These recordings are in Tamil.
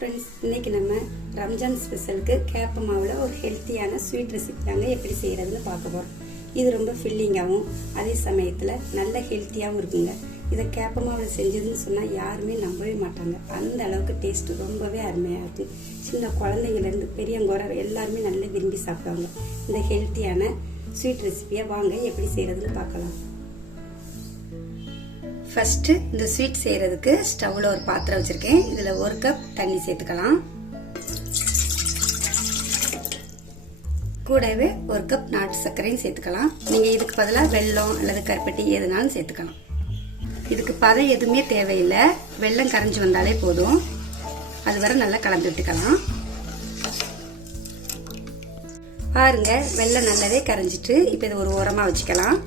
ஃப்ரெண்ட்ஸ், இன்னைக்கு நம்ம ரம்ஜான் ஸ்பெஷலுக்கு கேப்ப மாவுல ஒரு ஹெல்த்தியான ஸ்வீட் ரெசிபி தாங்க எப்படி செய்யறதுன்னு பார்க்க போறோம். இது ரொம்ப ஃபில்லிங்காகவும் அதே சமயத்தில் நல்ல ஹெல்த்தியாகவும் இருக்குங்க. இதை கேப்ப மாவுல செஞ்சதுன்னு சொன்னால் யாருமே நம்பவே மாட்டாங்க. அந்த அளவுக்கு டேஸ்ட் ரொம்பவே அருமையாக இருக்கும். சின்ன குழந்தைங்கலேருந்து பெரியவங்க வர எல்லாருமே நல்லா விரும்பி சாப்பிடுவாங்க. இந்த ஹெல்த்தியான ஸ்வீட் ரெசிபியை வாங்க எப்படி செய்யறதுன்னு பார்க்கலாம். ஃபர்ஸ்ட் இந்த ஸ்வீட் செய்யறதுக்கு ஸ்டவ்ல ஒரு பாத்திரம் வச்சிருக்கேன். இதுல 1 கப் தண்ணி சேர்த்துக்கலாம். கூடவே 1 கப் நாட்டு சர்க்கரையும் சேர்த்துக்கலாம். நீங்க இதுக்கு பதிலாக வெல்லம் அல்லது கருப்பட்டி எதுனாலும் சேர்த்துக்கலாம். இதுக்கு பதம் எதுவுமே தேவையில்லை. வெல்லம் கரைஞ்சி வந்தாலே போதும். அது வரை நல்லா கலந்து விட்டுக்கலாம். பாருங்க, வெல்லம் நல்லாவே கரைஞ்சிட்டு இப்ப இது ஒரு ஓரமா வச்சுக்கலாம்.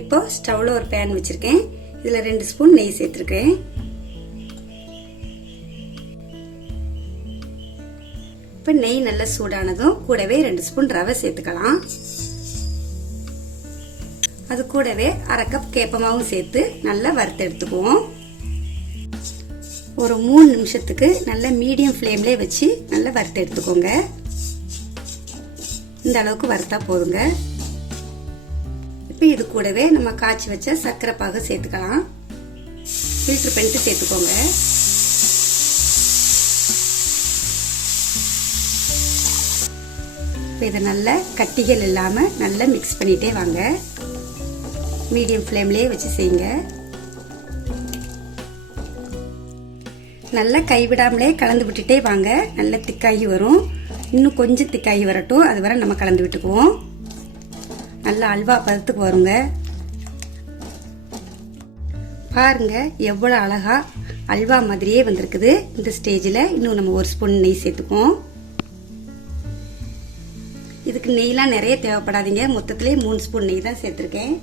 இப்போ ஸ்டவ்ல ஒரு பேன் வச்சிருக்கேன். இதுல 2 ஸ்பூன் நெய் சேர்த்திருக்கேன். இப்ப நெய் நல்லா சூடானதும் கூடவே 2 ஸ்பூன் ரவை சேர்த்துக்கலாம். அது கூடவே 1/2 கப் கேப்பமாவும் சேர்த்து நல்லா வறுத்து எடுத்துக்குவோம். ஒரு 3 நிமிஷத்துக்கு நல்ல மீடியம் ஃப்ளேம்ல வச்சு நல்லா வறுத்து எடுத்துக்கோங்க. இந்த அளவுக்கு வறுத்தா போதுங்க. இப்போ இது கூடவே நம்ம காய்ச்சி வச்ச சர்க்கரை பாகு சேர்த்துக்கலாம். ஃபில்டர் பண்ணிட்டு சேர்த்துக்கோங்க. இப்போ இதை நல்லா கட்டிகள் இல்லாமல் நல்லா மிக்ஸ் பண்ணிட்டே வாங்க. மீடியம் ஃப்ளேம்லேயே வச்சு செய்யுங்க. நல்லா கைவிடாமலே கலந்து விட்டுட்டே வாங்க. நல்லா திக்காகி வரும். இன்னும் கொஞ்சம் திக்காகி வரட்டும். அது வரை நம்ம கலந்து விட்டுக்குவோம். நல்லா அல்வா பதத்துக்கு வருங்க. பாருங்க எவ்வளவு அழகா அல்வா மாதிரியே வந்திருக்குது. இந்த ஸ்டேஜில் இன்னும் நம்ம 1 ஸ்பூன் நெய் சேர்த்துக்குவோம். இதுக்கு நெய்லாம் நிறைய தேவைப்படாதீங்க. மொத்தத்திலே 3 ஸ்பூன் நெய் தான் சேர்த்துருக்கேன்.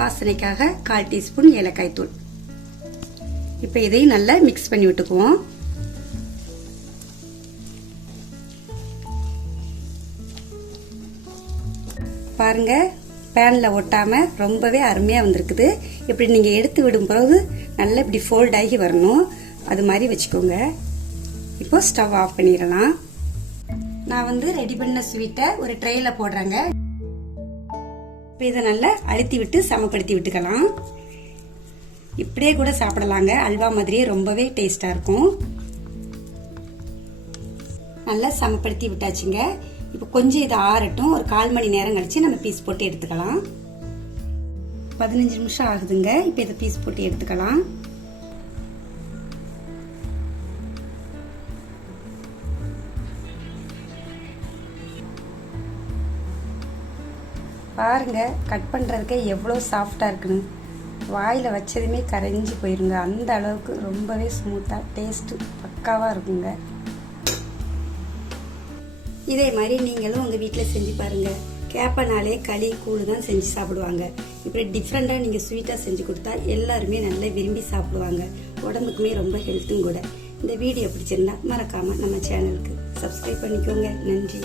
வாசனைக்காக 1/4 டீஸ்பூன் ஏலக்காய் தூள். இப்போ இதையும் நல்லா மிக்ஸ் பண்ணி விட்டுக்குவோம். பாருங்க, பேன்ல ஒட்டாம ரொம்பவே அருமையா வந்திருக்குது. இப்படி நீங்க எடுத்து விடும் போது நல்லா இப்படி ஃபோல்ட் ஆகி வரணும். அது மாதிரி வச்சுக்கோங்க. இப்போ ஸ்டவ் ஆஃப் பண்ணிடலாம். நான் ரெடி பண்ண ஸ்வீட்டை ஒரு ட்ரேல போடுறேங்க. இப்போ இதை நல்லா அழுத்தி விட்டு சமப்படுத்தி விட்டுக்கலாம். இப்படியே கூட சாப்பிடலாங்க. அல்வா மாதிரியே ரொம்பவே டேஸ்டா இருக்கும். நல்லா சமப்படுத்தி விட்டாச்சுங்க. இப்போ கொஞ்சம் இது ஆறட்டும். ஒரு 1/4 மணி நேரம் கழிச்சு நம்ம பீஸ் போட்டு எடுத்துக்கலாம். 15 நிமிஷம் ஆகுதுங்க. இப்போ இதை பீஸ் போட்டு எடுத்துக்கலாம். பாருங்க, கட் பண்றதுக்கே எவ்வளோ சாஃப்டா இருக்குன்னு. வாயில வச்சதுமே கரைஞ்சி போயிருங்க. அந்த அளவுக்கு ரொம்பவே ஸ்மூத்தா டேஸ்ட் பக்காவா இருக்குங்க. இதே மாதிரி நீங்களும் உங்கள் வீட்டில் செஞ்சு பாருங்கள். கேப்பனாலே களி கூழ் தான் செஞ்சு சாப்பிடுவாங்க. இப்படி டிஃப்ரெண்ட்டாக நீங்கள் ஸ்வீட்டாக செஞ்சு கொடுத்தா எல்லாருமே நல்லா விரும்பி சாப்பிடுவாங்க. உடம்புக்குமே ரொம்ப ஹெல்த்தும் கூட. இந்த வீடியோ பிடிச்சிருந்தா மறக்காமல் நம்ம சேனலுக்கு சப்ஸ்கிரைப் பண்ணிக்கோங்க. நன்றி.